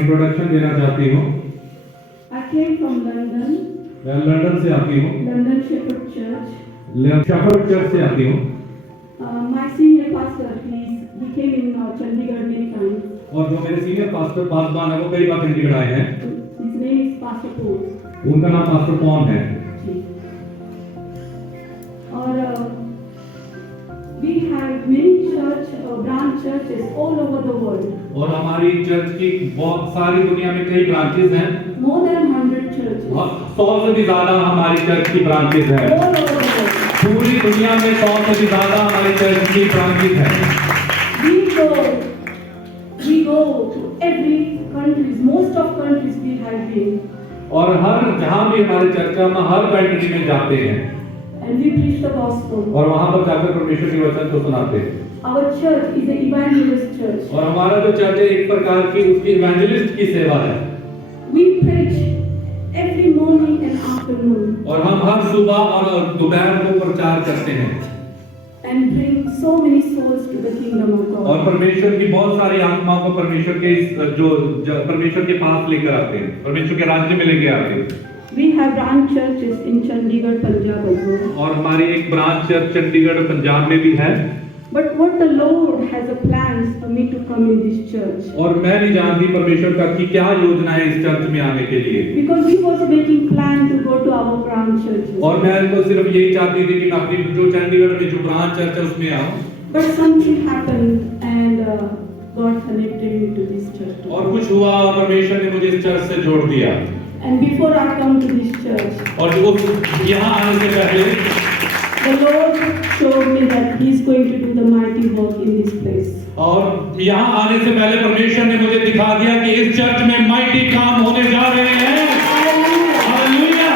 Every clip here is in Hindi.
इंट्रोडक्शन देना चाहती हूँ। I came from London, मैं लंदन से आती हूँ, London Shepherd Church. Shepherd church से आती हूँ। My senior pastor, he came in Chandigarh many times. और जो मेरे सीनियर पास्टर पासवान है वो कई बार चंडीगढ़ आए हैं। His name is Pastor Paul. उनका नाम पास्टर पॉन है। जी। और we have many branch churches all over the world. और हमारी चर्च की बहुत सारी दुनिया में कई ब्रांचेस हैं। More than 100 churches. 100 से भी ज्यादा हमारी चर्च की ब्रांचेस हैं। All over the world. पूरी दुनिया में 100 से भी ज्यादा हमारी चर्च की ब्रांचेस हैं। We go to every countries. Most of countries we have been. और हर जहाँ भी हमारे चर्च है, हम हर कंट्री में जाते हैं। And we preach the gospel. और वहाँ पर जाकर परमेश्वर के वचन को सुनाते हैं। Our church is an evangelist church. और हमारा जो चर्च है एक प्रकार की उसकी इवेंजलिस्ट की सेवा है। We preach every morning and afternoon. और हम हर सुबह और दोपहर को प्रचार करते हैं। And bring so many souls to the kingdom of God. और परमेश्वर की बहुत सारी आत्माओं को परमेश्वर के परमेश्वर के पास लेकर आते हैं, परमेश्वर के राज्य में लेकर आते हैं। We have branch churches in Chandigarh, Punjab also. और हमारी एक ब्रांच चर्च चंडीगढ़ पंजाब में भी है। But what the Lord has a plans for me to come in this church. और मैं नहीं जानती परमेश्वर का कि क्या योजना है इस चर्च में आने के लिए। Because we was making plan to go to our branch churches. और मैं तो सिर्फ यही चाहती थी कि मैं अपनी जो चंडीगढ़ में जो ब्रांच चर्च है उसमें आऊं। But something happened and God connected me to this church. और कुछ हुआ और परमेश्वर ने मुझे इस चर्च से जोड़ दिया। And before I come to this church, और जो यहाँ आने से पहले the Lord showed me that He is going to do the mighty work in this place. और यहाँ आने से पहले परमेश्वर ने मुझे दिखा दिया कि इस चर्च में माइटी काम होने जा रहे हैं। Hallelujah!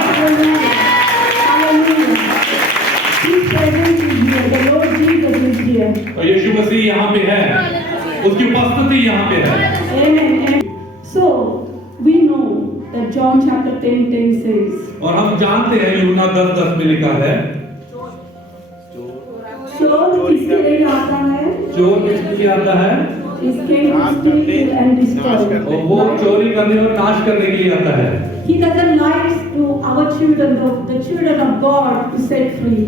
Hallelujah! His presence is here. The Lord Jesus is here. और यीशु मसीह यहाँ पे है, उसकी उपस्थिति यहाँ पे है। Amen. So we know that John chapter 10:10 says. और हम जानते हैं यूहन्ना 10:10 में लिखा है, चोर किसके लिए आता है? चोर किसके लिए आता है? इसके steal and destroy. और वो चोरी करने और नाश करने के लिए आता है। He doesn't like to our children, the children of God, to set free.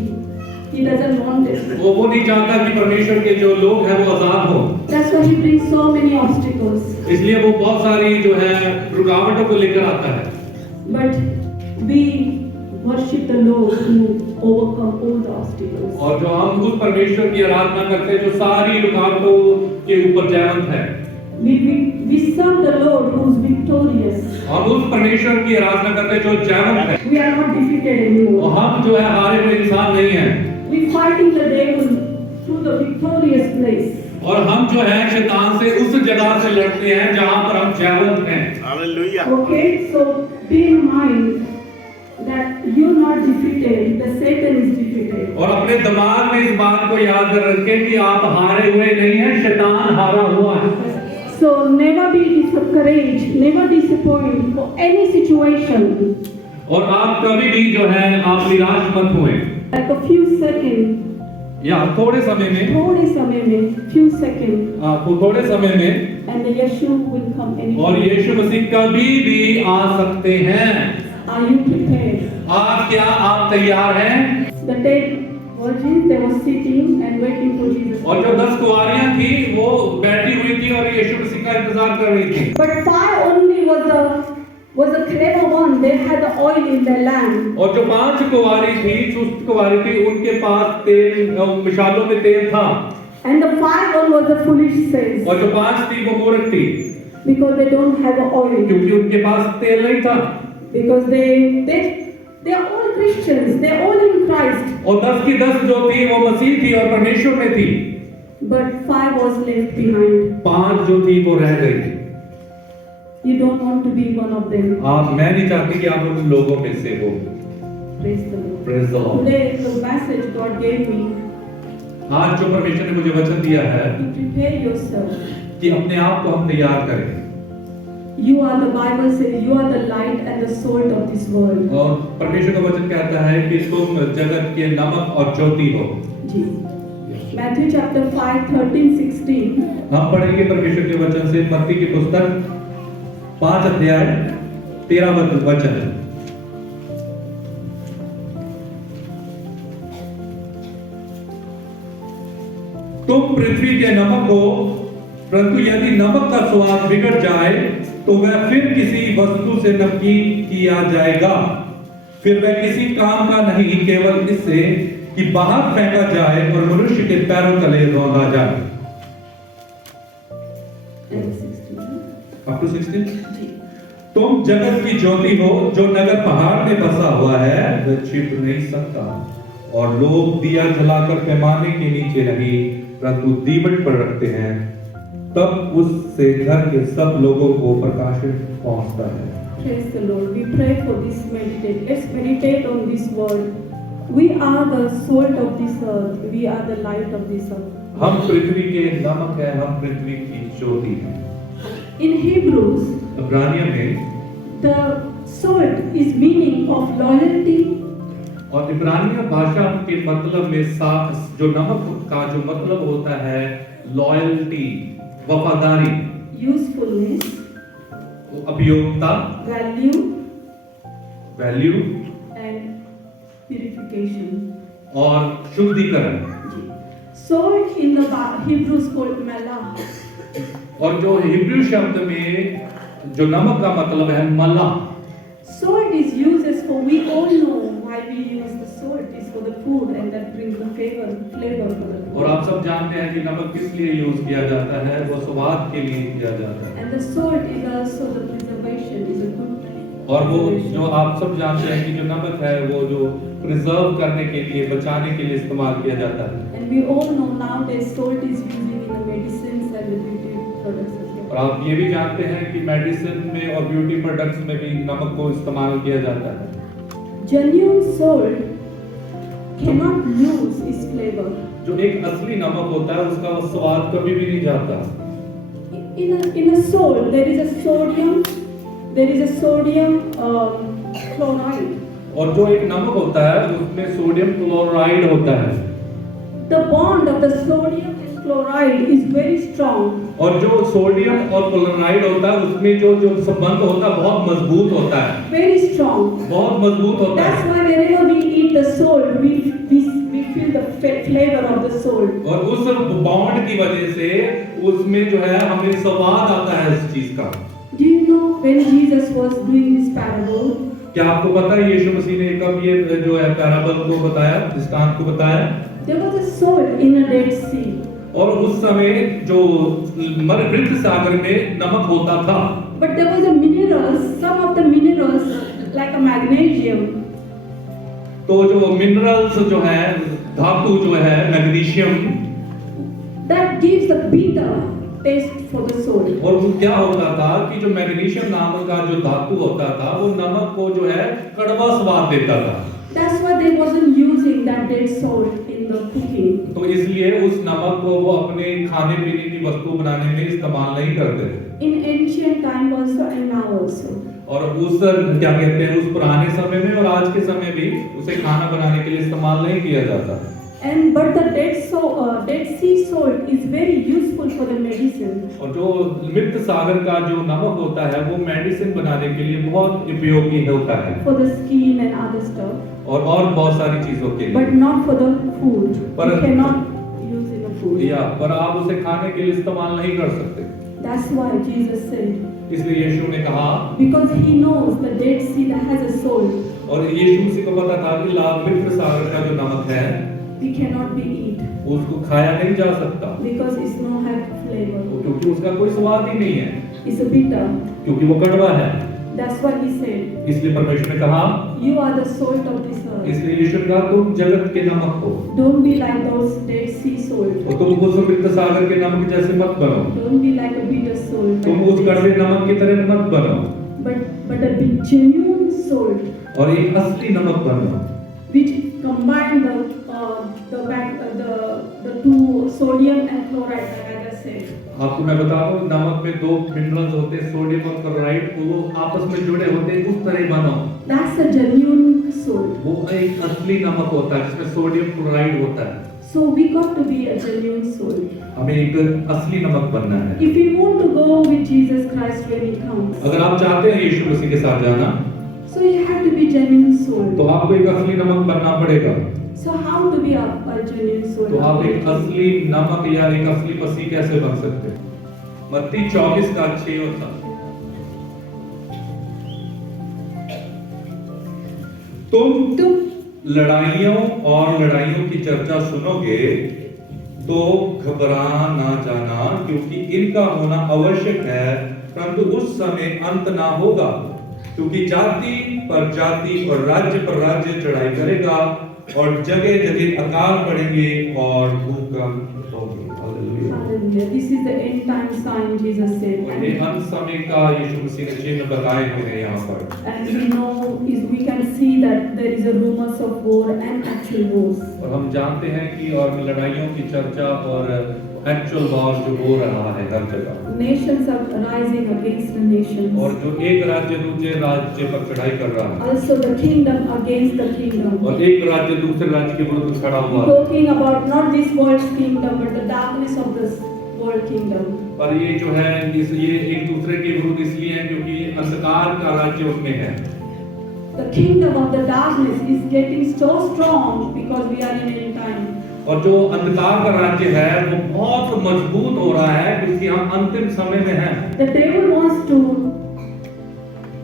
He doesn't want it. वो नहीं चाहता कि परमेश्वर के जो लोग हैं वो आजाद हो। That's why he brings so many obstacles. इसलिए वो बहुत सारी जो है रुकावटों को लेकर आता है। But we worship the Lord who overcome all the obstacles. और जो हम उस परमेश्वर की आराधना करते हैं जो सारी रुकावटों के ऊपर जयवंत है। We serve the Lord who is victorious. हम उस परमेश्वर की आराधना करते हैं जो जयवंत है। We are not defeated anymore. और हम जो है हारे हुए इंसान नहीं हैं। We fighting the devil through the victorious place. और हम जो है शैतान से उस जगह से लड़ते हैं जहां पर हम जयवंत हैं। Hallelujah. Okay, so be in mind that you are not defeated, the Satan is defeated. और अपने दिमाग में इस बात को याद रखें कि आप हारे हुए नहीं हैं, शैतान हारा हुआ है। So never be discouraged, never disappointed for any situation. और आप कभी भी जो है आप निराश मत हुए। Like a few seconds, या थोड़े समय में few seconds, आपको थोड़े समय में and the Yeshua will come और anytime. यीशु मसीह कभी भी आ सकते हैं। Are you prepared? क्या आप तैयार हैं? The 10 virgins, they were sitting and waiting for Jesus. और जो 10 कुंवारियां थी वो बैठी हुई थी और यीशु मसीह का इंतजार कर रही थी। But 5 only was a clever one. They had the oil in their lamp. और जो 5 कुंवारी थी, चुस्त कुंवारी थी, उनके पास तेल मिशालों में तेल था। And the 5 one was the foolish saints. और जो 5 थी वो मूर्ख थी, Because they don't have the oil. क्योंकि उनके पास तेल नहीं था। Because they are all Christians. They are all in Christ. और 10 की 10 जो थी वो मसीह थी और परमेश्वर में थी। But 5 was left behind. 5 जो थी वो रह गई थी। You don't want to be one of them. मैं नहीं चाहती कि आप उन लोगों में से हो। Praise the Lord. Praise the Lord. Today the message God gave me आज जो परमेश्वर ने मुझे वचन दिया है to prepare yourself. कि अपने आप को हम तैयार करें। You are, the Bible says, you are the light and the salt of this world. और परमेश्वर का वचन कहता है कि तुम जगत के नमक और ज्योति हो। जी। Matthew chapter 5, 13, 16. हम पढ़ेंगे परमेश्वर के वचन से मत्ती की पुस्तक 5 अध्याय 13 वचन। तुम पृथ्वी के नमक हो, परंतु यदि नमक का स्वाद बिगड़ जाए तो वह फिर किसी वस्तु से नमकीन किया जाएगा, फिर वह किसी काम का नहीं, केवल इससे कि बाहर फेंका जाए और मनुष्य के पैरों तले रौंदा जाए। Up to 16? तुम जगत की ज्योति हो, जो नगर पहाड़ में बसा हुआ है वह छिप नहीं सकता, और लोग दिया जलाकर पैमाने के नीचे नहीं परंतु दीवट पर रखते हैं, तब उससे घर के सब लोगों को प्रकाशन पहुंचता है। Praise the Lord. We pray for this meditate. Let's meditate on this word. We are the salt of this earth. We are the light of this earth. हम पृथ्वी के नमक हैं, हम पृथ्वी की ज्योति हैं। In Hebrews, इब्रानियों में the salt is meaning of loyalty, और इब्रानिया भाषा के मतलब में जो नमक का जो मतलब होता है लॉयल्टी, वफादारी, usefulness, उपयोगिता, वैल्यू and purification. और शुद्धिकरण। Salt in the Hebrews called malah. और जो हिब्रू शब्द में जो नमक का मतलब है मला। Salt is used as for, we all know why we use the salt is for the food and that brings the flavor for the food. और आप सब जानते हैं कि नमक किस लिए यूज किया जाता है, वो स्वाद के लिए किया जाता है। And the salt is also the preservation, is a good thing. और वो जो आप सब जानते हैं कि जो नमक है वो जो प्रिजर्व करने के लिए, बचाने के लिए इस्तेमाल किया जाता है। And we all know nowadays salt is using in the medicines and the beauty products as well. और आप ये भी जानते हैं कि मेडिसिन में और ब्यूटी प्रोडक्ट्स में भी नमक को इस्तेमाल किया जाता है। Genuine salt cannot lose its flavor. जो एक असली नमक होता है उसका स्वाद कभी भी नहीं जाता। In a salt there is a sodium chloride. और जो एक नमक होता है उसमें सोडियम क्लोराइड होता है। The bond of the sodium and chloride is very strong. और जो सोडियम और क्लोराइड होता है उसमें जो संबंध होता है बहुत मजबूत होता है। Very strong. बहुत मजबूत होता That's है। why whenever we eat the salt, we feel the flavor of the salt. और उस बॉन्ड की वजह से उसमें जो है हमें स्वाद आता है उस चीज का। Do you know when Jesus was doing this parable? क्या आपको पता है यीशु मसीह ने कब ये जो है पैराबल को बताया, दृष्टांत को बताया? There was a salt in a Dead Sea. और उस समय जो मृत सागर में नमक होता था। But there was a minerals, some of the minerals like a magnesium. तो जो मिनरल्स जो है, धातु जो है magnesium, that gives a bitter taste for the salt. और वो क्या होता था कि जो मैग्नीशियम नामक का जो धातु होता था वो नमक को जो है कड़वा स्वाद देता था। That's why they wasn't using that dead salt in the cooking. तो इसलिए उस नमक को वो अपने खाने पीने की वस्तु बनाने में इस्तेमाल नहीं करते थे। In ancient time also and now also. और उस क्या कहते हैं उस पुराने समय में और आज के समय भी उसे खाना बनाने के लिए इस्तेमाल नहीं किया जाता। And but the Dead Sea salt is very useful for the medicine. और जो मृत सागर का जो नमक होता है वो मेडिसिन बनाने के लिए बहुत उपयोगी होता है। For the skin and other stuff. और बहुत सारी चीजों के लिए। But not for the food. पर You cannot use in the food. या पर आप उसे खाने के लिए इस्तेमाल नहीं कर सकते। That's why Jesus said. इसलिए यीशु ने कहा। Because he knows the Dead Sea that has a salt. और यीशु मसीह को पता था कि मृत सागर का जो नमक है We cannot be eat. उसको खाया नहीं जा सकता। Because it's no have flavor. क्योंकि उसका कोई स्वाद ही नहीं है। It's a bitter. क्योंकि वो कड़वा है। That's what he said. इसलिए परमेश्वर ने कहा। You are the salt of this earth. इसलिए यीशु ने कहा तुम जगत के नमक हो। Don't be like those Dead Sea salt. और तुम उस मृत सागर के नमक जैसे मत बनो। Don't be like a bitter salt. तुम उस कड़वे नमक की तरह मत बनो। But a big genuine salt. और एक असली नमक बनो। Which combine the two sodium and chloride like I said. आपको मैं बता दूं नमक में दो मिनरल्स होते हैं सोडियम और क्लोराइड, वो आपस में जुड़े होते हैं, उस तरह बनो। That's a genuine salt. वो एक असली नमक होता है जिसमें सोडियम क्लोराइड होता है। So we got to be a genuine soul. हमें एक असली नमक बनना है। If we want to go with Jesus Christ when He comes, अगर आप चाहते हैं यीशु मसीह के साथ जाना, so you have to be genuine soul. तो आपको एक असली नमक बनना पड़ेगा। So how to be a genuine soul? तो आप एक असली नमक या एक असली मसीह कैसे बन सकते हैं? मत्ती 24 का 6 और 7। तुम लड़ाइयों और लड़ाइयों की चर्चा सुनोगे तो घबरा ना जाना, क्योंकि इनका होना आवश्यक है, परंतु उस समय अंत ना होगा। क्योंकि जाति पर जाति और राज्य पर राज्य चढ़ाई करेगा और जगह जगह अकाल पड़ेंगे और भूकंप होंगे। Hallelujah. Hallelujah. This is the end time sign Jesus said. और ये अंत समय का यीशु मसीह ने चिन्ह बताए हुए हैं यहाँ पर। And we know we can see that there is a rumors of war and actual wars. और हम जानते हैं कि और लड़ाइयों की चर्चा और एक्चुअल वॉर जो हो रहा है हर जगह। Nations are rising against the nations. और जो एक राज्य दूसरे राज्य पर चढ़ाई कर रहा है, Also the kingdom against the kingdom. और एक राज्य दूसरे राज्य के विरुद्ध खड़ा हुआ है। Talking about not this world's kingdom but the darkness of this world kingdom. और ये जो है ये एक दूसरे के विरुद्ध इसलिए है क्योंकि अंधकार का राज्य उसमें है। The kingdom of the darkness is getting so strong because we are in end time. और जो अंधकार का राज्य है वो बहुत मजबूत हो रहा है क्योंकि हम अंतिम समय में हैं। The devil wants to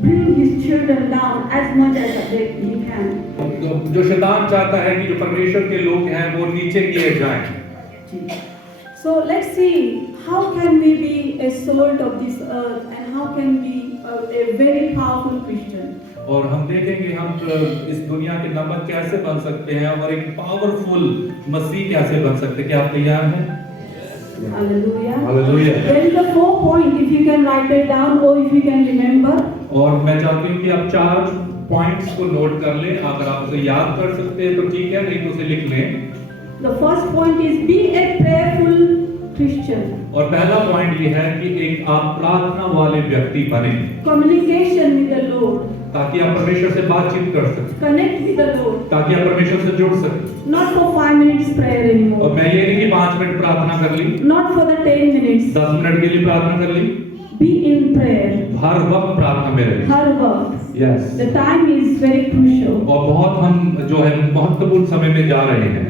bring his children down as much as he can. जो शैतान चाहता है कि जो परमेश्वर के लोग हैं वो नीचे किए जाएं। So let's see how can we be a salt of this earth and how can we be a very powerful Christian. और हम देखेंगे हम इस दुनिया के नमक कैसे बन सकते हैं और एक पावरफुल मसीह कैसे बन सकते हैं। क्या आप तैयार हैं? Hallelujah. Hallelujah. There is a 4 point if you can write it down or if you can remember. और मैं चाहती हूँ कि आप 4 पॉइंट्स को नोट कर लें। अगर आप उसे याद कर सकते हैं तो ठीक है, नहीं तो उसे लिख लें। The first point is be a prayerful Christian. और पहला पॉइंट ये है कि एक आप प्रार्थना वाले व्यक्ति बने, Communication with the Lord. ताकि आप परमेश्वर से बातचीत कर सकें, Connect with the Lord. ताकि आप परमेश्वर से जुड़ सकें। Not for 5 minutes prayer और anymore. मैं ये नहीं कि 5 मिनट प्रार्थना कर ली, Not for the 10 minutes. 10 minute के लिए प्रार्थना कर ली, Be in prayer. हर वक्त प्रार्थना में रहिए। Her work. Yes. The time is very crucial. और बहुत हम जो है महत्वपूर्ण समय में जा रहे हैं।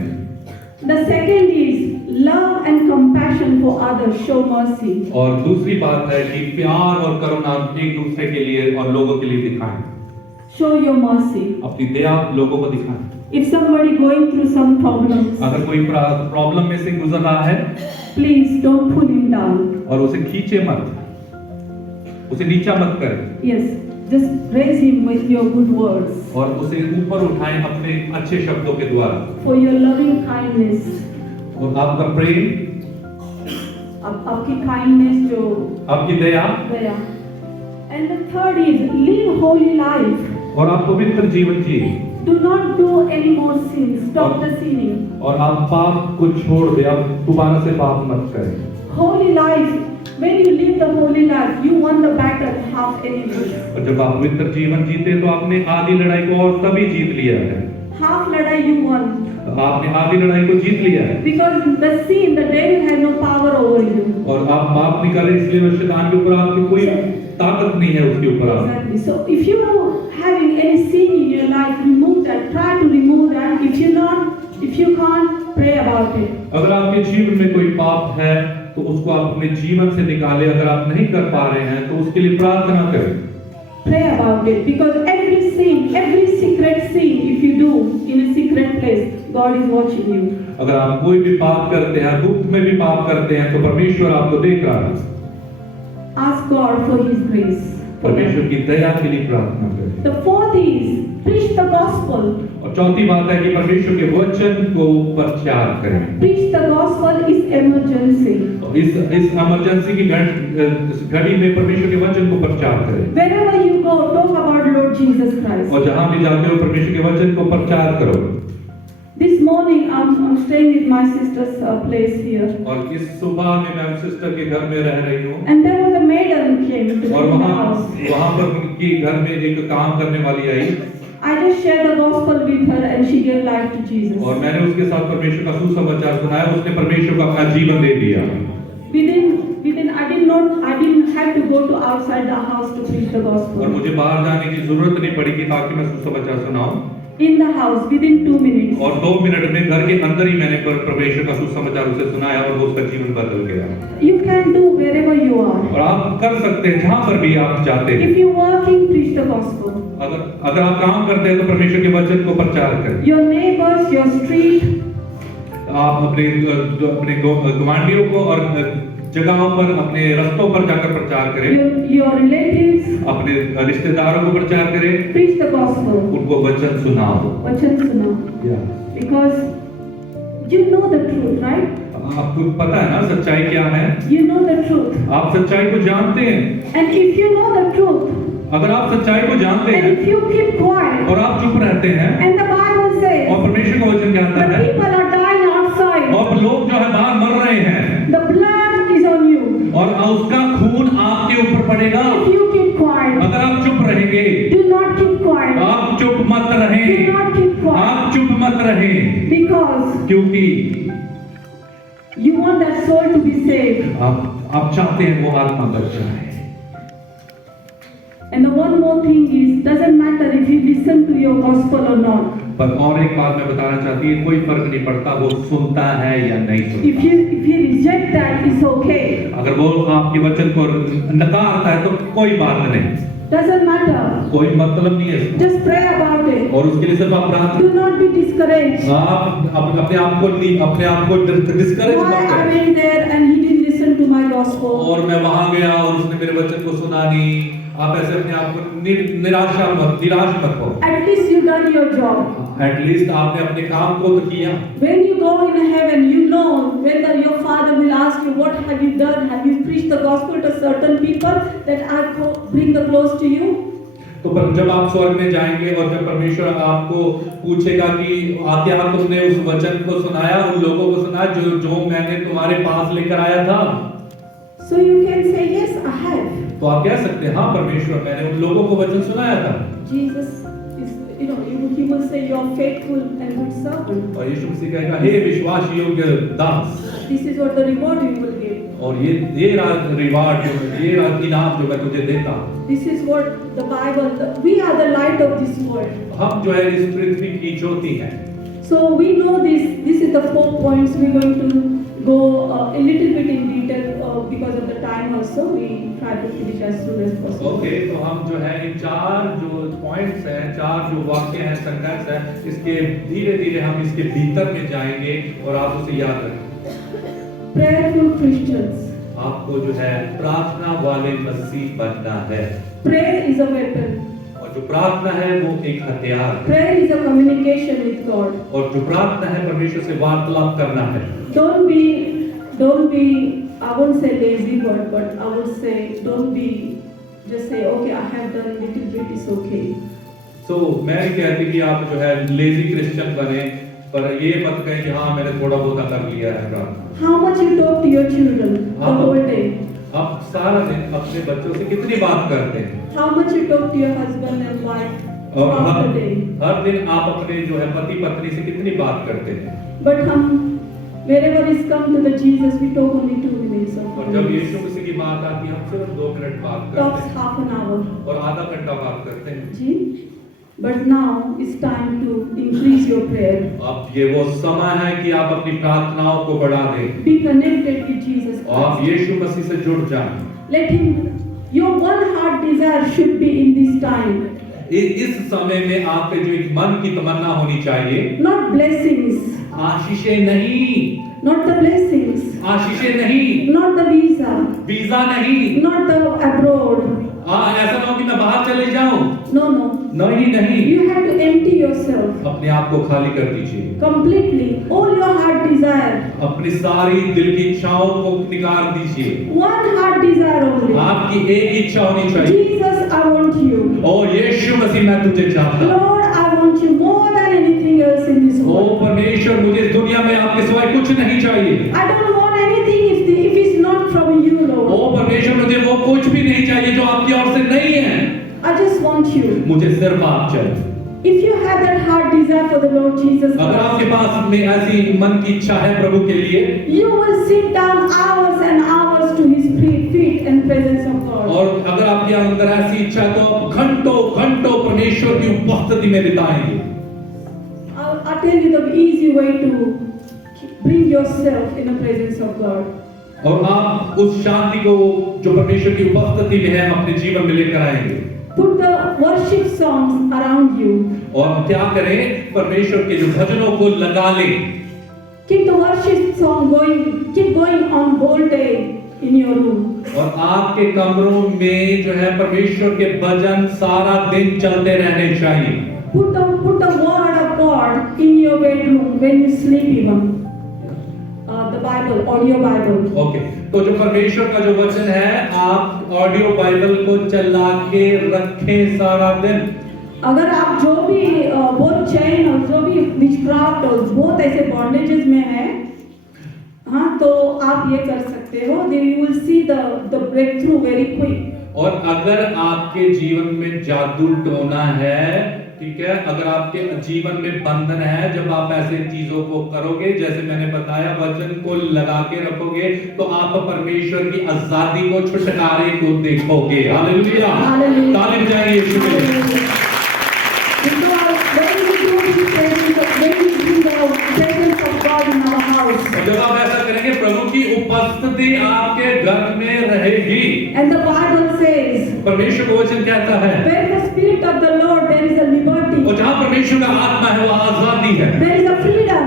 The second is love and compassion for others. Show mercy. और दूसरी बात है कि प्यार और करुणा एक दूसरे के लिए और लोगों के लिए दिखाएं। Show your mercy. अपनी दया लोगों को दिखाएं। If somebody going through some problems, अगर कोई प्रॉब्लम में से गुजर रहा है, please don't pull him down. और उसे खींचे मत, उसे नीचा मत करें, Yes, just raise him with your good words. और उसे ऊपर उठाएं अपने अच्छे शब्दों के द्वारा। For your loving kindness. और आपका प्रेम, आपकी kindness जो आपकी दया, दया. And the third is live holy life. और आप पवित्र जीवन जिए। Do not do any more sins. Stop the sinning. और आप पाप को छोड़ दें, आप दोबारा से पाप मत करें। Holy life. When you live the holy life, you won the battle half anyway. और जब आप पवित्र जीवन जीते तो आपने आधी लड़ाई को और तभी जीत लिया है। Half लड़ाई you won. आपने आधी लड़ाई को जीत लिया है। Because the sin, the devil has no power over you. और आप पाप नहीं कर रहे, इसलिए वो शैतान के ऊपर आपकी कोई ताकत नहीं है उसके ऊपर आप। Exactly. So if you are having any sin in your life, remove that. Try to remove that. If you can't, pray about it. अगर आपके जीवन में कोई पाप है तो उसको आप अपने जीवन से निकालें। अगर आप नहीं कर पा रहे हैं तो उसके लिए प्रार्थना करें। Pray about it, because every sin, every secret sin, if you do in a secret place, God is watching you. अगर आप कोई भी पाप करते हैं, गुप्त में भी पाप करते हैं, तो परमेश्वर आपको देख रहा है। Ask God for His grace. परमेश्वर की दया के लिए प्रार्थना करें। The fourth is preach the gospel. और चौथी बात है कि परमेश्वर के वचन को प्रचार करें। Preach the gospel is emergency. इस इमरजेंसी की घड़ी में परमेश्वर के वचन को प्रचार करें। Wherever you go, talk about Lord Jesus Christ. और जहां भी जाते हो परमेश्वर के वचन को प्रचार करो। This morning I'm staying with my sister's place here. और इस सुबह में मैं सिस्टर के घर में रह रही हूँ। And there was a maiden came to और the house. वहाँ पर उनकी घर में एक काम करने वाली आई। I just shared the gospel with her and she gave life to Jesus. और मैंने उसके साथ परमेश्वर का सुसमाचार सुनाया, उसने परमेश्वर को अपना जीवन दे दिया। I didn't have to go to outside the house to preach the और gospel. मुझे बाहर जाने की जरूरत नहीं पड़ी कि ताकि मैं सुसमाचार सुनाऊं। In the house, within 2 minutes. और 2 मिनट में घर के अंदर ही मैंने परमेश्वर का सुसमाचार उसे सुनाया और वो उसका जीवन बदल गया। You can do wherever you are. और आप कर सकते हैं जहां पर भी आप जाते हैं। If you're working, preach the gospel. अगर आप काम करते हैं तो परमेश्वर के वचन को प्रचार करें। Your neighbors, your street, आप अपने गवांडियों को और जगहों पर, अपने रास्तों पर जाकर प्रचार करें। your relatives, अपने रिश्तेदारों को प्रचार करें। preach the gospel. उनको वचन सुनाओ। वचन सुनाओ. Because you know the truth, right? आपको पता है ना सच्चाई क्या है? You know the truth. आप सच्चाई को जानते हैं। And if you know the truth, अगर आप सच्चाई को जानते and हैं if you keep quiet, और आप चुप रहते हैं, and the Bible says, और परमेश्वर का वचन कहता the है, people are dying outside, और लोग जो है बाहर मर रहे हैं, the blood is on you. और उसका खून आपके ऊपर पड़ेगा। If you keep quiet, अगर आप चुप रहेंगे, do not keep quiet. आप चुप मत रहें, Do not keep quiet. आप चुप मत रहें, Because क्योंकि you want that soul to be saved. आप चाहते हैं वो आत्मा बच जाए। And the one more thing is, doesn't matter if you listen to your gospel or not. पर और एक बात मैं बताना चाहती हूँ, कोई फर्क नहीं पड़ता वो सुनता है या नहीं If सुनता। you reject that, it's okay. अगर वो आपके वचन को नकारता है तो कोई बात नहीं, Doesn't matter. कोई मतलब नहीं है इसमें। Just pray about it. और उसके लिए सिर्फ आप प्रार्थना, Do not be discouraged. आप अपने आप को डिस्करेज Why मत I करें। went there and he didn't listen to my gospel. और मैं वहां गया और उसने मेरे वचन को सुना नहीं। आप ऐसे अपने आप को निराश मत हो। At least you done your job. At least आपने अपने काम को तो किया। When you go in heaven, you know whether your father will ask you, what have you done? Have you preached the gospel to certain people that I bring the close to you? तो पर जब आप स्वर्ग में जाएंगे और जब परमेश्वर आपको पूछेगा कि क्या तुमने उस वचन को सुनाया, उन लोगों को सुनाया जो मैंने तुम्हारे पास लेकर आया था, So you can say, yes, I have. तो आप कह सकते हैं हाँ परमेश्वर मैंने उन लोगों को वचन सुनाया था। Jesus is, he will say, you are faithful and good servant. और यीशु मसीह कहेगा हे विश्वास योग्य दास। This is what the reward you will give. और ये रिवार्ड ये इनाम जो मैं तुझे देता हूँ। This is what the Bible, we are the light of this world. हम जो है इस पृथ्वी की ज्योति हैं। So we know this is the 4 points. We're going to go a little bit in detail because of the time also. We try to finish as soon as possible. Okay, तो हम जो है इन 4 जो पॉइंट्स हैं, 4 जो वाक्य हैं, सेंटेंस हैं, इसके धीरे-धीरे हम इसके भीतर में जाएंगे और आप उसे याद रखें। Prayerful Christians. आपको जो है प्रार्थना वाले मसीह बनना है। Prayer is a weapon. और जो प्रार्थना है वो एक हथियार है। Prayer is a communication with God. और जो प्रार्थना है परमेश्वर से वार्तालाप करना है। Don't be, I won't say lazy word, but I would say don't be, just say, okay, I have done little bit, it's okay. So मैं नहीं कहती कि आप जो है लेजी क्रिश्चियन बने, पर ये मत कहें कि हाँ मैंने थोड़ा बहुत कर लिया है प्रार्थना। How much you talk to your children the whole day? आप सारा दिन अपने बच्चों से कितनी बात करते हैं? How much you talk to your husband and wife और throughout the day? हर दिन आप अपने जो है पति पत्नी से कितनी बात करते हैं? But wherever is come to the Jesus, we talk only 2 minutes of और जब यीशु मसीह की बात आती है हम सिर्फ 2 मिनट बात करते talks हैं half an hour. और आधा घंटा बात करते हैं। जी? But now it's time to increase your prayer. अब ये वो समय है कि आप अपनी प्रार्थनाओं को बढ़ा दें। Be connected with Jesus और आप Christ. यीशु मसीह से जुड़ जाएं। Let him, your one heart desire should be in this time. इस समय में आपके जो एक मन की तमन्ना होनी चाहिए, Not blessings, आशीषें नहीं, not the blessings, आशीषें नहीं, not the visa, वीजा नहीं, not the abroad. ऐसा ना हो कि मैं बाहर चले जाऊं। No. नहीं। You have to empty yourself अपने आप को खाली कर दीजिए। completely. All your heart desire. अपनी सारी दिल की इच्छाओं को निकाल दीजिए। One heart desire only. आपकी एक इच्छा होनी चाहिए। Jesus, I want you. ओ यीशु मसीह मैं तुझे चाहता हूं। Lord, I want you more than anything else in this O world. परमेश्वर मुझे इस दुनिया में आपके सिवाय कुछ नहीं चाहिए। I don't want anything if it's not from you, Lord. ओ परमेश्वर मुझे वो कुछ भी नहीं चाहिए जो आपकी ओर से नहीं है। I just want you. मुझे सिर्फ आप चाहिए। If that heart desire for the Lord Jesus अगर Christ, आपके पास में ऐसी मन की इच्छा है प्रभु के लिए, you will sit down hours and hours to His feet in presence of God. और अगर आपके अंदर ऐसी इच्छा है तो आप घंटों घंटों परमेश्वर की उपस्थिति में बिताएंगे। I'll tell you the easy way to bring yourself in the presence of God. और आप उस शांति को जो परमेश्वर की उपस्थिति में है अपने जीवन में लेकर आएंगे। Put the worship songs around you. और क्या करें, परमेश्वर के जो भजनों को लगा लें। Keep the worship song going, keep going on whole day in your room. और आपके कमरों में जो है परमेश्वर के भजन सारा दिन चलते रहने चाहिए। Put the word of God in your bedroom when you sleep even. The Bible, audio Bible. Okay, तो जो परमेश्वर का जो वचन है आप ऑडियो बाइबल को चला के रखें सारा दिन। अगर आप जो भी बहुत चैन और जो भी विचक्राफ्ट और बहुत ऐसे बॉन्डेजेस में है, हाँ, तो आप ये कर सकते हो। You will see the breakthrough very quick. और अगर आपके जीवन में जादू टोना है, ठीक है, अगर आपके जीवन में बंधन है, जब आप ऐसे चीजों को करोगे, जैसे मैंने बताया वचन को लगा के रखोगे, तो आप परमेश्वर की आजादी को, छुटकारे को देखोगे। हालेलुया, ताली बजाइए यीशु के लिए। जब आप ऐसा करेंगे प्रभु की उपस्थिति आपके घर में रहेगी। And the Bible says, परमेश्वर का वचन कहता है, where the Spirit of the Lord, there is a liberty. और जहाँ परमेश्वर का आत्मा है वहाँ आजादी है। There is a freedom.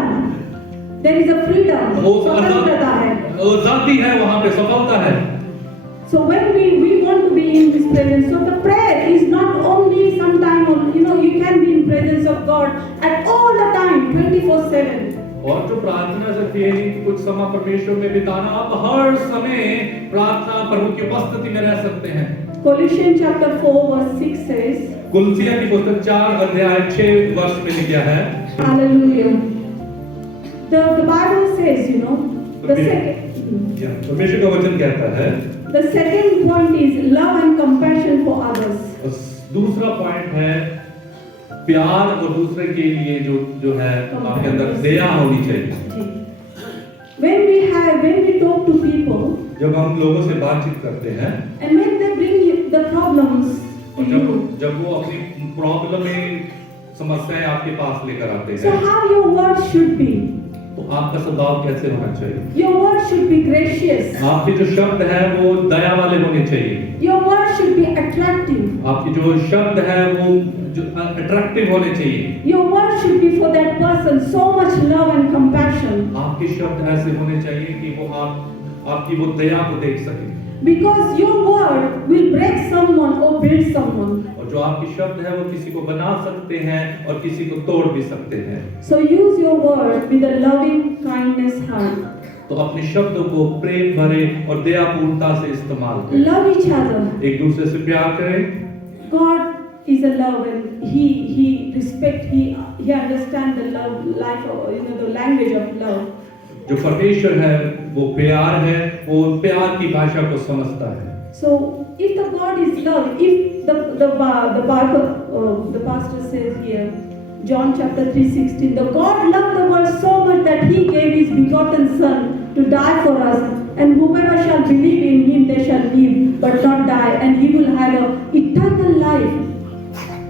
There is a freedom. स्वतंत्रता है। आजादी है, वहाँ पे सफलता है। So when we want to be in His presence, so the prayer is not only sometime, you can be in presence of God at all the time, 24/7. और जो प्रार्थना सिर्फ ये नहीं कि कुछ समय परमेश्वर में बिताना, आप हर समय प्रार्थना प्रभु की उपस्थिति में रह सकते हैं। Colossians chapter 4 verse 6 says, कुलसिया की पुस्तक 4 अध्याय 6 वर्ष में लिखा है। Hallelujah. The Bible says, the second. परमेश्वर का वचन कहता है। The second point is love and compassion for others. दूसरा पॉइंट है प्यार और दूसरे के लिए जो है आपके अंदर दया होनी चाहिए। When we talk to people, जब हम लोगों से बातचीत करते हैं, and when they bring the problems, और जब वो अपनी प्रॉब्लमें, समस्याएं आपके पास लेकर आते so हैं, how your words should be? तो आपका स्वभाव कैसे होना चाहिए? Your words should be gracious. आपके जो शब्द है वो दया वाले होने चाहिए। Your words should be attractive. आपके जो शब्द है वो जो अट्रैक्टिव होने चाहिए। Your words should be for that person so much love and compassion. आपके शब्द ऐसे होने चाहिए कि वो आपकी वो दया को देख सके। Because your word will break someone or build someone. और जो आपके शब्द है वो किसी को बना सकते हैं और किसी को तोड़ भी सकते हैं। So use your word with a loving kindness heart. तो अपने शब्दों को प्रेम भरे और दयापूर्णता से इस्तेमाल करें। Love each other. एक दूसरे से प्यार करें। God is a love, and He respect. He understand the love life, the language of love. जो परमेश्वर है वो प्यार है, वो प्यार की भाषा को समझता है। So if the God is love, if the Bible, the pastor says here, John chapter 3:16, the God loved the world so much that He gave His begotten Son to die for us, and whoever shall believe in Him, they shall live but not die, and he will have a eternal life.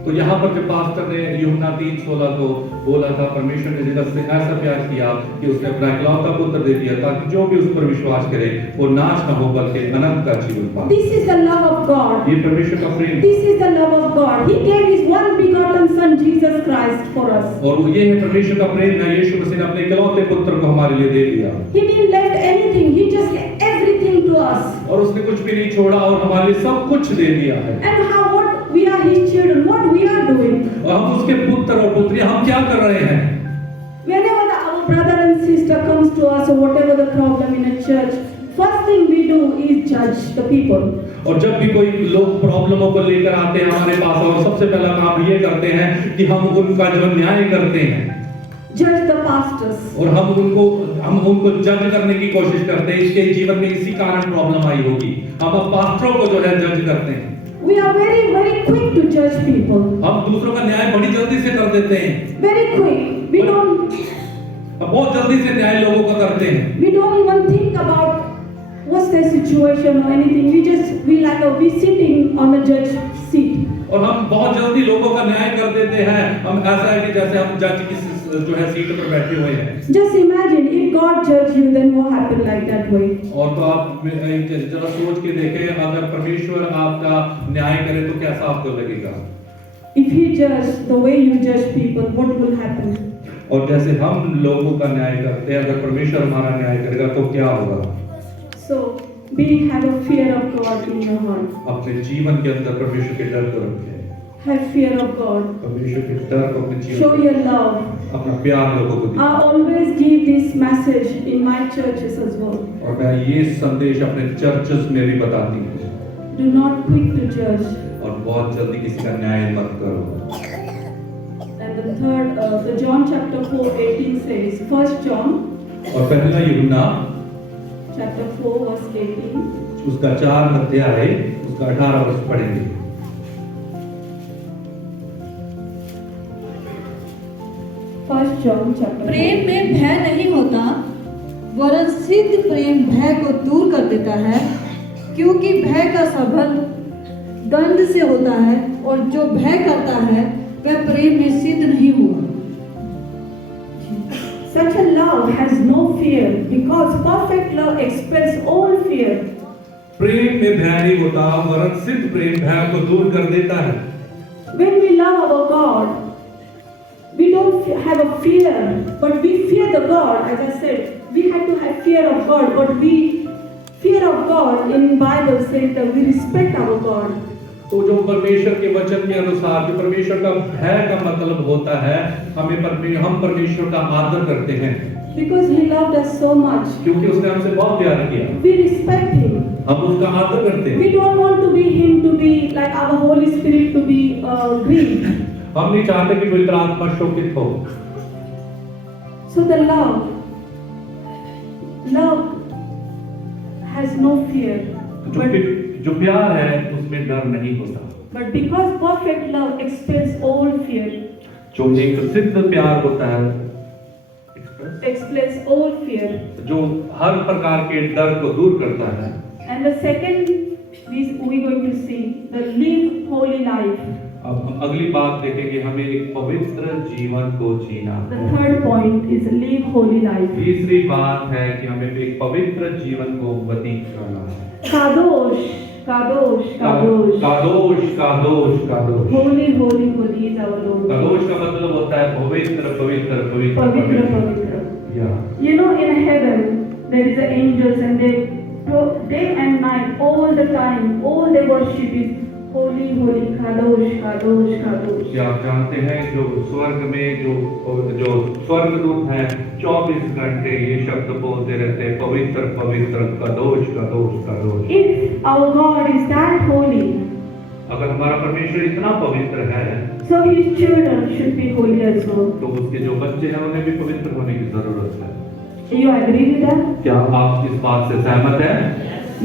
तो यहाँ पर जो पास्टर ने यूहन्ना 3:16 को बोला था, परमेश्वर ने जगत से ऐसा प्यार किया कि उसने अपना इकलौता पुत्र दे दिया ताकि जो भी उस पर विश्वास करे वो नाश न हो बल्कि अनंत का जीवन पाए। This is the love of God. ये परमेश्वर का प्रेम। This is the love of God. He gave His one begotten Son Jesus Christ for us. और वो ये है परमेश्वर का प्रेम है, यीशु मसीह ने अपने इकलौते पुत्र को हमारे लिए दे दिया। He didn't left anything. He just gave everything to us. और उसने कुछ भी नहीं छोड़ा और हमारे लिए सब कुछ दे दिया है। And what we are His children, what we are doing? और हम उसके पुत्र और पुत्रियां, हम क्या कर रहे हैं? Whenever our brother and sister comes to us or whatever the problem in a church, first thing we do is judge the people. और जब भी कोई लोग प्रॉब्लमों को लेकर आते हैं हमारे पास, और सबसे पहला काम ये करते हैं कि हम उनका जो न्याय करते हैं। Judge the pastors. और हम उनको जज करने की कोशिश करते हैं, इसके जीवन में इसी कारण प्रॉब्लम आई होगी। हम अब पास्टरों को जो है जज करते हैं। We are very, very quick to judge people. हम दूसरों का न्याय बड़ी जल्दी से कर देते हैं, Very quick. बहुत जल्दी से न्याय लोगों का करते हैं। We don't even think about what's their situation or anything. We sitting on the judge seat. और हम बहुत जल्दी लोगों का न्याय कर देते हैं। हम ऐसा है कि जैसे हम जज की जो है सीट पर बैठे हुए हैं। Just imagine if God judged you, then what happened like that way? और तो आप जरा सोच के देखें, अगर परमेश्वर आपका न्याय करे तो कैसा आपको लगेगा? If He judged the way you judge people, what will happen? और जैसे हम लोगों का न्याय करते हैं, अगर परमेश्वर हमारा न्याय करेगा तो क्या होगा? So have a fear of God in your heart. अपने जीवन के अंदर परमेश्वर के डर को रखें। Have fear of God. परमेश्वर के डर को अपने जीवन Show your love. अपना प्यार लोगों को I always give this message in my churches as well. और मैं ये संदेश अपने चर्चेस में भी बताती हूँ। Do not quick to judge. और बहुत जल्दी किसी का न्याय मत करो। And the third, the John chapter 4:18 says, 1 John और पहला यूहन्ना chapter 4 verse 18. उसका 4 अध्याय उसका 18 वर्ष पढ़ेंगे। 1 John chapter 4. प्रेम में भय नहीं होता, वरन सिद्ध प्रेम भय को दूर कर देता है, क्योंकि भय का संबंध दंड से होता है, और जो भय करता है वह प्रेम में सिद्ध नहीं हुआ। Such a love has no fear, because perfect love expels all fear. प्रेम में भय नहीं होता, वरन सिद्ध प्रेम भय को दूर कर देता है। When we love our God, we don't have a fear, but we fear the God. As I said, we have to have fear of God, but fear of God in Bible says that we respect our God. तो जो परमेश्वर के वचन के अनुसार जो परमेश्वर का भय का मतलब होता है, हम परमेश्वर का आदर करते हैं। Because He loved us so much. क्योंकि उसने हमसे बहुत प्यार किया। We respect Him. हम उसका आदर करते हैं। We don't want to be Him to be like our Holy Spirit to be grieved. हम नहीं चाहते कि पवित्र आत्मा शोकित हो। So the love has no fear. जो प्यार है उसमें डर नहीं होता। But because perfect love expels all fear. जो एक सिद्ध प्यार होता है, Expels all fear. जो हर प्रकार के डर को दूर करता है। And the second we going to see the live holy life. अब हम अगली बात देखेंगे, हमें एक पवित्र जीवन को जीना The है। third point is live holy life. तीसरी बात है कि हमें एक पवित्र जीवन को व्यतीत करना है। Kadosh, kadosh, kadosh. कादोश कादोश कादोश। Holy, holy, holy is our Lord. कादोश का मतलब होता है पवित्र पवित्र पवित्र Pavitra, pavitra. या You know, in heaven there is the angels, and day and night, all the time, all their worship is holy, holy, kadosh, kadosh, kadosh. क्या आप जानते हैं जो स्वर्ग में जो स्वर्गदूत हैं 24 घंटे ये शब्द बोलते रहते हैं, पवित्र पवित्र कादोश कादोश कादोश। If our God is that holy, अगर हमारा परमेश्वर इतना पवित्र है, so His children should be holy as well. तो उसके जो बच्चे हैं उन्हें भी पवित्र होने की जरूरत है। You agree with that? क्या आप इस बात से सहमत हैं?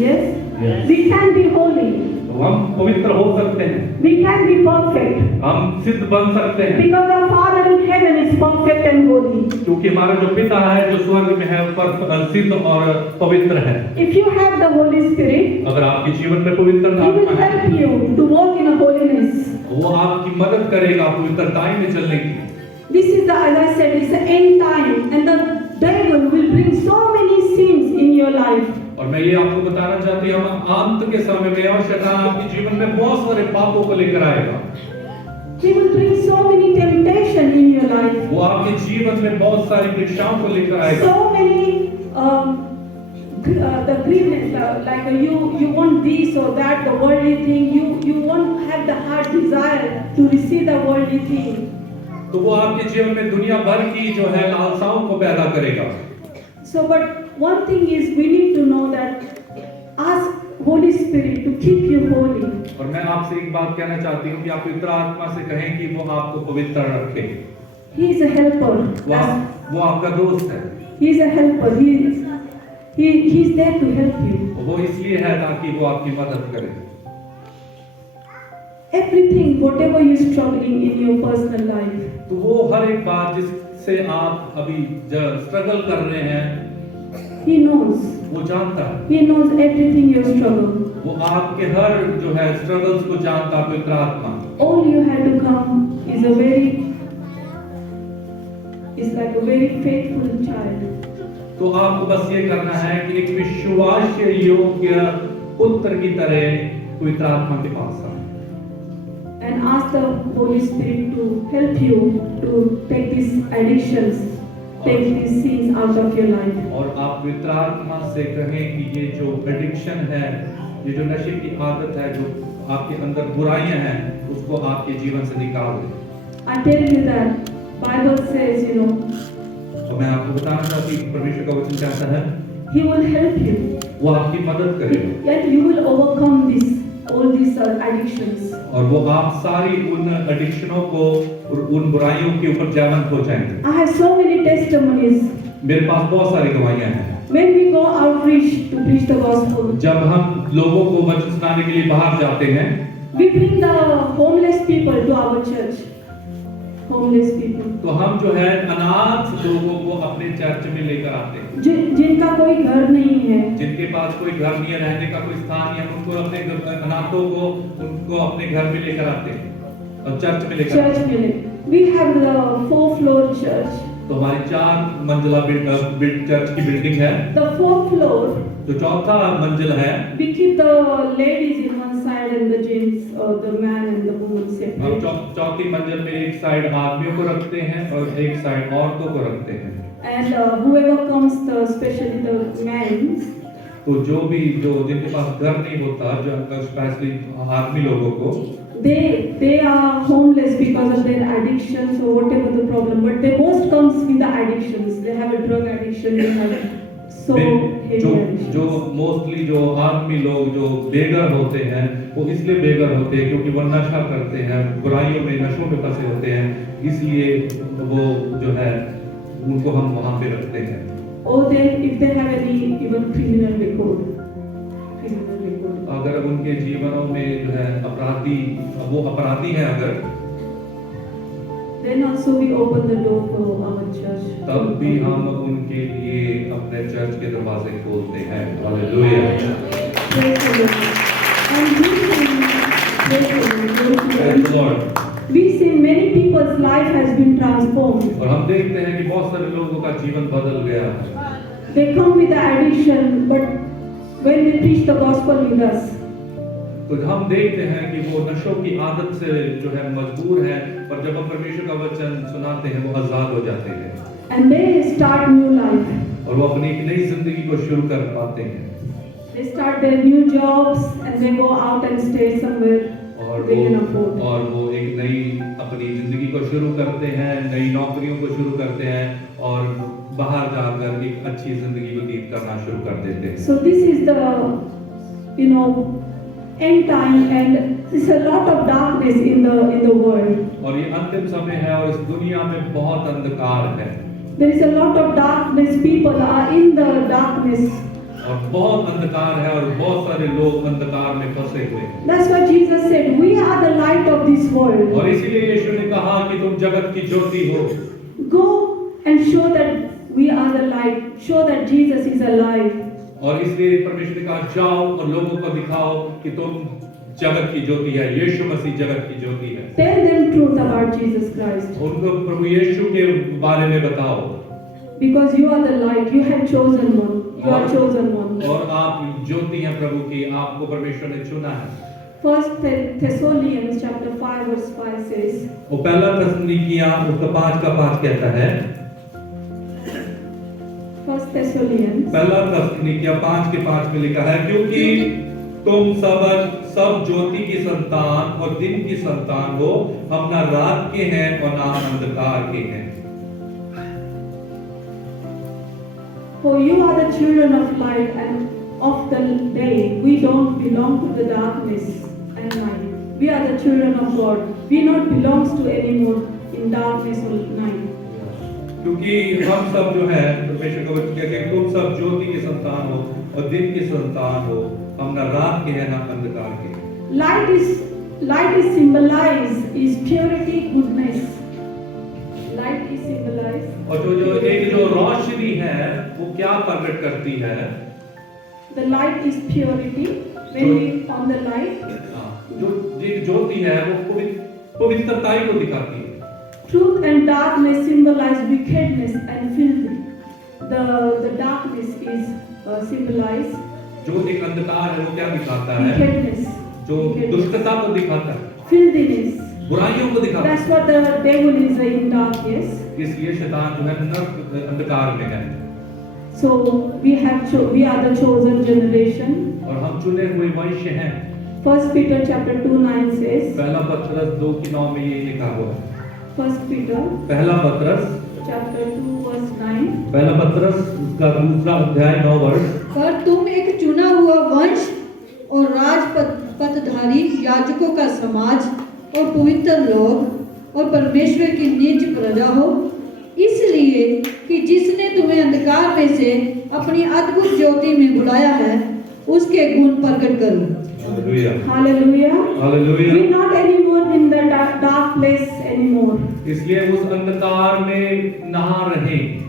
Yes? Yes. We can be holy. तो हम पवित्र हो सकते हैं, We can be perfect. हम सिद्ध बन सकते हैं, Because our Father in heaven is perfect and holy. क्योंकि हमारा जो पिता है जो स्वर्ग में है पर सिद्ध और पवित्र है। If you have the Holy Spirit, अगर आपके जीवन में पवित्र He will आत्मा है, help you to walk in a holiness. वो आपकी मदद करेगा पवित्रताई में चलने की। This is the, as I said, it's the end time, and the devil will bring so many sins in your life. और मैं ये आपको बताना चाहती हूँ, हम अंत के समय में और शैतान आपके जीवन में बहुत सारे पापों को लेकर आएगा। He will bring so many temptation in your life. वो आपके जीवन में बहुत सारी परीक्षाओं को लेकर आएगा। So many the greediness, like you want this or that, the worldly thing. You won't have the heart desire to receive the worldly thing. तो वो आपके जीवन में दुनिया भर की जो है लालसाओं को पैदा करेगा। So, but one thing is we need to know that ask Holy Spirit to keep you holy. और मैं आपसे एक बात कहना चाहती हूँ कि आप पवित्र आत्मा से कहें कि वो आपको पवित्र रखे। He is a helper. वो आपका दोस्त है। He is a helper. He is there to help you. वो इसलिए है ताकि वो आपकी मदद करे। everything, whatever you're struggling in your personal life, तो वो हर एक बात जिससे आप अभी स्ट्रगल कर रहे हैं, He knows. वो जानता है। He knows everything your struggle. वो आपके हर जो है स्ट्रगल्स को जानता, पवित्र आत्मा। All you have to come is like a very faithful child. तो आपको बस ये करना है कि एक विश्वास योग्य पुत्र की तरह पवित्र आत्मा के पास आए And ask the Holy Spirit to help you to take these addictions, take these sins out of your life. और आप पवित्र आत्मा से कहें कि ये जो एडिक्शन है, ये जो नशे की आदत है, जो आपके अंदर बुराइयां हैं, उसको आपके जीवन से निकाल दें। I tell you that Bible says, तो मैं आपको बताना चाहती हूँ परमेश्वर का वचन कहता है, He will help you. वो आपकी मदद करेगा Yet you will overcome all these addictions. और वो आप सारी उन एडिक्शनों को और उन बुराइयों के ऊपर जयवंत हो जाएंगे। I have so many testimonies. मेरे पास बहुत सारी गवाहियां हैं। When we go outreach to preach the gospel, जब हम लोगों को वचन सुनाने के लिए बाहर जाते हैं, we bring the homeless people to our church. Homeless people. तो हम जो है अनाथ लोगों को अपने चर्च में लेकर आते हैं, जिनका कोई घर नहीं है, जिनके पास कोई घर नहीं है, रहने का कोई स्थान नहीं है, उनको अपने अनाथों को उनको अपने घर में लेकर आते हैं और चर्च में लेकर आते church में. We have the 4-floor church. तो हमारी 4 मंजिला चर्च की बिल्डिंग है। The 4th floor, जो चौथा मंजिल है, we keep the ladies in one side and the gents, the man and the woman हम separate. चौथी मंजिल में एक साइड आदमियों को रखते हैं और एक साइड औरतों को रखते हैं। And whoever comes, especially the men, तो जिनके पास घर नहीं होता, जो स्पेशली आदमी लोगों को, they are homeless because of their addictions or whatever the problem, but they most comes with the addictions. They have a drug addiction, they have so heavy जो addictions. मोस्टली जो आदमी लोग जो बेघर होते हैं, वो इसलिए बेघर होते हैं क्योंकि वो नशा करते हैं, बुराइयों में, नशों में फंसे होते हैं, इसलिए वो जो है उनको हम वहाँ पे रखते हैं। Or if they have any even criminal record. अगर उनके जीवनों में जो है वो अपराधी हैं अगर, Then also we open the door for our church. तब भी हम उनके लिए अपने चर्च के दरवाजे खोलते हैं। Hallelujah. Praise the Lord. And we see, praise the Lord. Praise the Lord. We see many people's life has been transformed. और हम देखते हैं कि बहुत सारे लोगों का जीवन बदल गया है। They come with the addiction, but when they preach the gospel with us, तो हम देखते हैं कि वो नशों की आदत से जो है मजबूर है, पर जब हम परमेश्वर का वचन सुनाते हैं वो आजाद हो जाते हैं and they start new life. और वो अपनी एक नई जिंदगी को शुरू कर पाते हैं They start their new jobs and they go out and stay somewhere और they can afford. वो एक नई अपनी जिंदगी को शुरू करते हैं, नई नौकरियों को शुरू करते हैं और बाहर जाकर एक अच्छी जिंदगी व्यतीत करना शुरू कर देते हैं। So this is the end time, and there's a lot of darkness in the world. और ये अंतिम समय है और इस दुनिया में बहुत अंधकार है There is a lot of darkness. People are in the darkness. और बहुत अंधकार है और बहुत सारे लोग अंधकार में फंसे हुए हैं। That's why Jesus said, "We are the light of this world." और इसीलिए यीशु ने कहा कि तुम जगत की ज्योति हो। Go and show that we are the light. Show that Jesus is alive. और इसलिए परमेश्वर ने कहा जाओ और लोगों को दिखाओ कि तुम जगत की ज्योति है, यीशु मसीह जगत की ज्योति है। Tell them truth about Jesus Christ. उनको प्रभु यीशु के बारे में बताओ। Because you are the light. You have chosen one. You are chosen one. और आप ज्योति हैं प्रभु की, आपको परमेश्वर ने चुना है। First Thessalonians chapter 5 verse 5 says, वो पहला थिस्सलुनीकियां उसका 5:5 कहता है। First Thessalonians पहला थिस्सलुनीकियां 5:5 में लिखा है, क्योंकि तुम सब ज्योति की संतान और दिन की संतान हो, हम ना रात के हैं और ना अंधकार के हैं। For you are the children of light and of the day. We don't belong to the darkness and night. We are the children of God. We not belongs to anymore in darkness or night. क्योंकि हम सब जो है परमेश्वर का वचन कहते हैं, तुम सब ज्योति की संतान हो और दिन की संतान हो, हम ना रात के हैं ना अंधकार के। Light is Light is symbolized is purity, goodness. Light is symbolized. और जो रोशनी है वो क्या प्रकट करती है? The light is purity. When we on the light, जो एक ज्योति है वो पवित्रताई को दिखाती है। truth and darkness symbolize wickedness and filthy. The darkness is symbolized जो एक अंधकार है वो क्या दिखाता है? wickedness, जो दुष्टता को दिखाता है, filthiness. बुराइयों को दिखाता है। That's what the devil is in darkness. इसलिए शैतान जो है नरक अंधकार में है। So we are the chosen generation. और हम चुने हुए वंश हैं। 1 Peter chapter 2:9 says. पहला पत्रस 2:9 में ये लिखा हुआ है। 1 Peter पहला पत्रस chapter 2 verse 9. पहला पत्रस उसका दूसरा अध्याय 9 वर्ष। पर तुम एक चुना हुआ वंश और राजपदधारी याजकों का समाज और पवित्र लोग और परमेश्वर की निज प्रजा हो, इसलिए कि जिसने तुम्हें अंधकार में से अपनी अद्भुत ज्योति में बुलाया है उसके गुण प्रकट करो। Hallelujah Hallelujah. Hallelujah. We're not anymore in the dark place anymore. इसलिए उस अंधकार में ना रहें।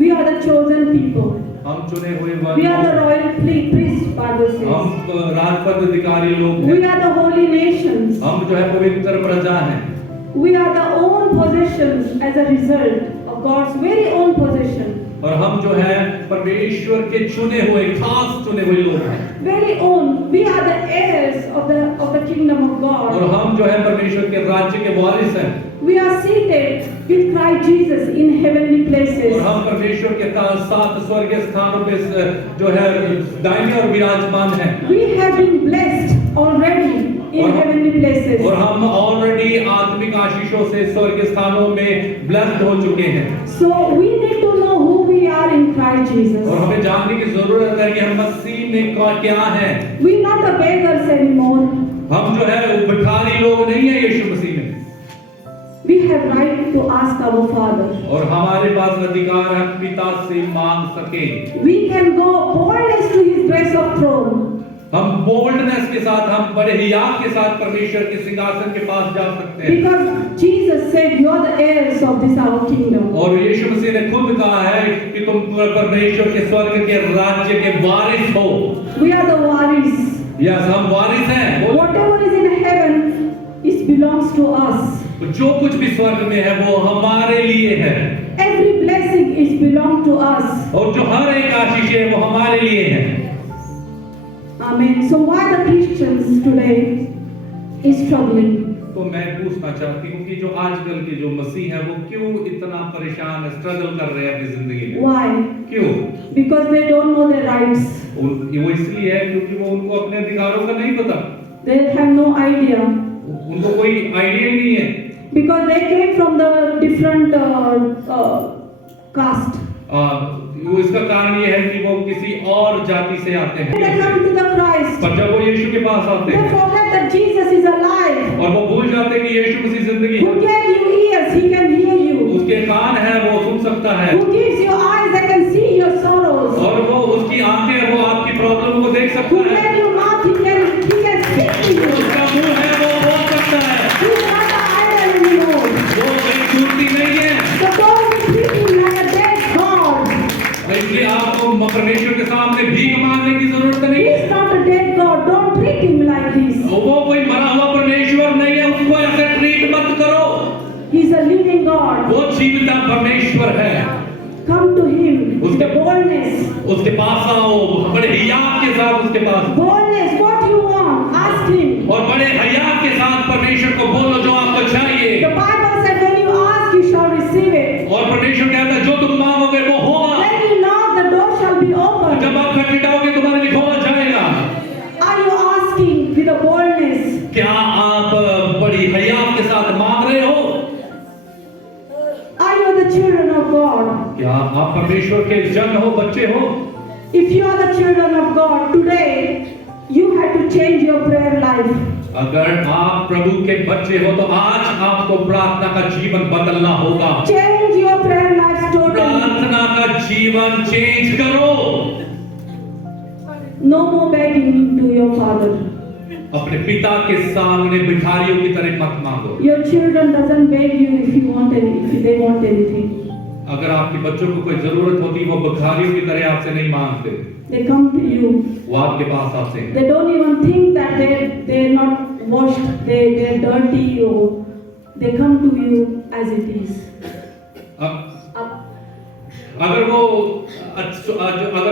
We are the chosen people. हम चुने हुए We are the वंश, royal priests, Bible says. हम राजपद अधिकारी लोग We हैं। are the holy nations. हम जो है पवित्र प्रजा हैं। We are the own possessions as a result of God's very own possession. और हम जो है परमेश्वर के चुने हुए खास चुने हुए लोग हैं। Very own. We are the heirs of the kingdom of और God. हम जो है परमेश्वर के राज्य के वारिस हैं। We are seated with Christ Jesus in heavenly places. और हम परमेश्वर के साथ स्वर्गीय स्थानों पे जो है दाहिने और विराजमान हैं। We have been blessed already in और- heavenly places. और हम ऑलरेडी आत्मिक आशीषों से स्वर्गीय स्थानों में ब्लेस्ड हो चुके हैं। So we need to know who we are in Christ और Jesus. हमें जानने की जरूरत है कि हम मसीह में क्या हैं। We're not the beggars anymore. हम जो है वो भिखारी लोग नहीं है यीशु मसीह में। We have right to ask our Father. और हमारे पास अधिकार है पिता से मांग सके। We can go boldness to His grace of throne. हम बोल्डनेस के साथ, हम बड़े हियात के साथ परमेश्वर के सिंहासन के पास जा सकते हैं। Because Jesus said, "You are the heirs of this our kingdom." और यीशु मसीह ने खुद कहा है कि तुम परमेश्वर के स्वर्ग के राज्य के वारिस हो। We are the waris. Yes, हम वारिस हैं। Whatever is in heaven, it belongs to us. जो कुछ भी स्वर्ग में है वो हमारे लिए है। Every blessing is belong to us. और जो हर एक आशीष है वो हमारे लिए है। Amen. So why the Christians today is struggling? तो मैं पूछना चाहती हूँ कि जो आजकल के जो मसीह है वो क्यों इतना परेशान, स्ट्रगल कर रहे हैं अपनी जिंदगी में? Why? क्यों? Because they don't know their rights. वो इसलिए है क्योंकि वो उनको अपने अधिकारों का नहीं पता। They have no idea. उनको कोई आइडिया ही नहीं है। Because they came from the different caste. वो इसका कारण ये है कि वो किसी और जाति से आते They हैं। come to the Christ. पर जब वो यीशु के पास आते They हैं forget that Jesus is alive. और वो भूल जाते हैं कि यीशु मसीह जिंदगी Who है, gave you ears? He can hear you. उसके कान है, वो सुन सकता है, Who gives you eyes that can see your sorrows? और वो उसकी आंखें है, वो आपकी प्रॉब्लम को देख Who सकता है, gave you mouth? He can speak to you. उसका मुंह है, वो बोल सकता है। He is not an idol anymore. वो एक मूर्ति नहीं है। So don't treat him like a dead God. इसलिए आपको परमेश्वर के सामने भीख मांगने की जरूरत He नहीं है। is not a dead God. Don't treat him like this. वो कोई मरा हुआ परमेश्वर नहीं है, उसको ऐसे ट्रीट मत करो। He is a living God. वो जीविता परमेश्वर है। Come to him with the boldness. उसके पास आओ, बड़े हियात के साथ उसके पास, Boldness, what you want, ask him. और बड़े हयात के साथ परमेश्वर को बोलो जो आपको चाहिए। The Bible said when you ask, you shall receive it. और परमेश्वर कहता है जो तुम मांगोगे वो होगा। When you knock, the door shall be opened. जब आप खटखटाओगे तुम्हारे लिए खोला जाएगा। Are you asking with a boldness? क्या आप बड़ी हयात के साथ मांग रहे हो? Are you the children of God? क्या आप परमेश्वर के जन हो, बच्चे हो? If you are the children of God, today you have to change your prayer life. अगर आप प्रभु के बच्चे हो तो आज आपको प्रार्थना का जीवन बदलना होगा। Change your prayer life totally. प्रार्थना का जीवन चेंज करो। No more begging to your Father. अपने पिता के सामने भिखारियों की तरह मत मांगो। Your children doesn't beg you if they want anything. अगर आपके बच्चों को कोई जरूरत होती वो भिखारियों की तरह आपसे नहीं मांगते, They come to you. वो आपके पास आते हैं। They don't even think that they're not washed, they're dirty, or they come to you as it is. अगर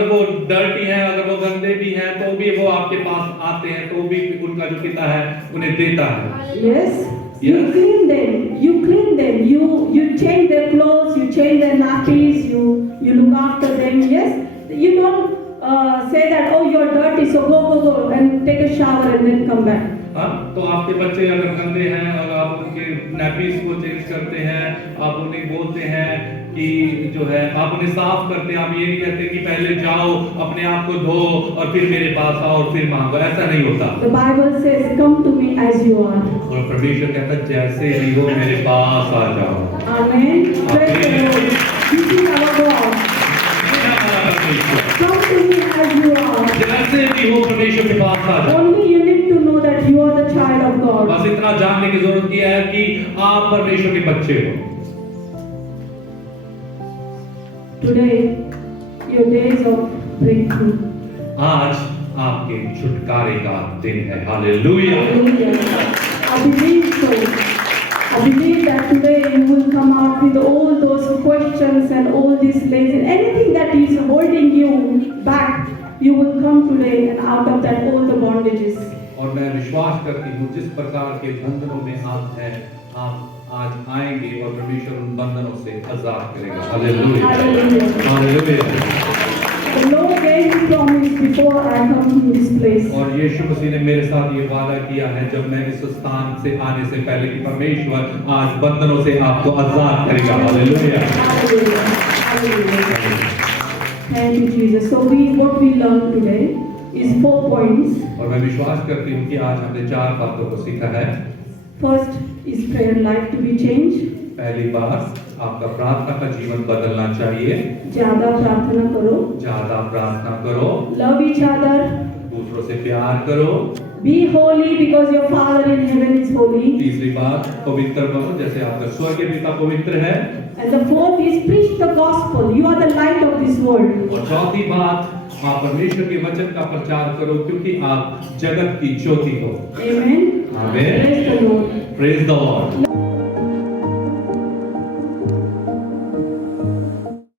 वो डर्टी है, अगर वो गंदे भी हैं, तो भी वो आपके पास आते हैं, तो भी उनका जो पिता है उन्हें देता है। Yes. You Yes. clean them. You clean them. You change their clothes. You change their nappies. You look after them. Yes. You don't say that, oh, you're dirty, so go and take a shower and then come back. हाँ, तो आपके बच्चे अगर गंदे हैं और आप उनके नैपीज को चेंज करते हैं, आप उन्हें बोलते हैं कि जो है आप उन्हें साफ करते हैं, आप ये नहीं कहते कि पहले जाओ अपने आप को धो और फिर मेरे पास आओ और फिर मांगो, ऐसा नहीं होता। The Bible says, come to me as you are. और परमेश्वर कहता है जैसे भी हो मेरे पास आ जाओ। Amen. Praise the Lord. This is our God. Come to me as you are. जैसे भी हो परमेश्वर के पास आ जाओ। Only you need to know that you are the child of God. बस इतना जानने की जरूरत क्या है कि आप परमेश्वर के बच्चे हो। Today, your days of breakthrough. आज आपके छुटकारे का दिन है। Hallelujah. Hallelujah. I believe so. I believe that today you will come out with all those questions and all these lazy, anything that is holding you back, you will come today and out of that all the bondages. और मैं विश्वास करती हूँ जिस प्रकार के बंधनों में आप हैं, आप आज आएंगे और परमेश्वर उन बंधनों से आजाद करेगा। Hallelujah. Hallelujah. Hallelujah. The Lord gave me promise before I come to this place. और यीशु मसीह ने मेरे साथ ये वादा किया है जब मैं इस स्थान से आने से पहले कि परमेश्वर आज बंधनों से आपको आजाद करेगा। Hallelujah. Hallelujah. Hallelujah. Thank you, Jesus. So what we learned today is 4 points. और मैं विश्वास करती हूँ कि आज हमने 4 बातों को सीखा है। First is prayer life to be changed. पहली बात, आपका प्रार्थना का जीवन बदलना चाहिए। ज्यादा प्रार्थना करो. ज्यादा प्रार्थना करो। Love each other. दूसरों से प्यार करो। Be holy because your Father in heaven is holy. तीसरी बात, पवित्र बनो जैसे आपका स्वर्गीय पिता पवित्र है। And the fourth is preach the gospel. You are the light of this world. और चौथी बात, आप परमेश्वर के वचन का प्रचार करो क्योंकि आप जगत की ज्योति हो। Amen. Amen. Praise the Lord. Praise the Lord.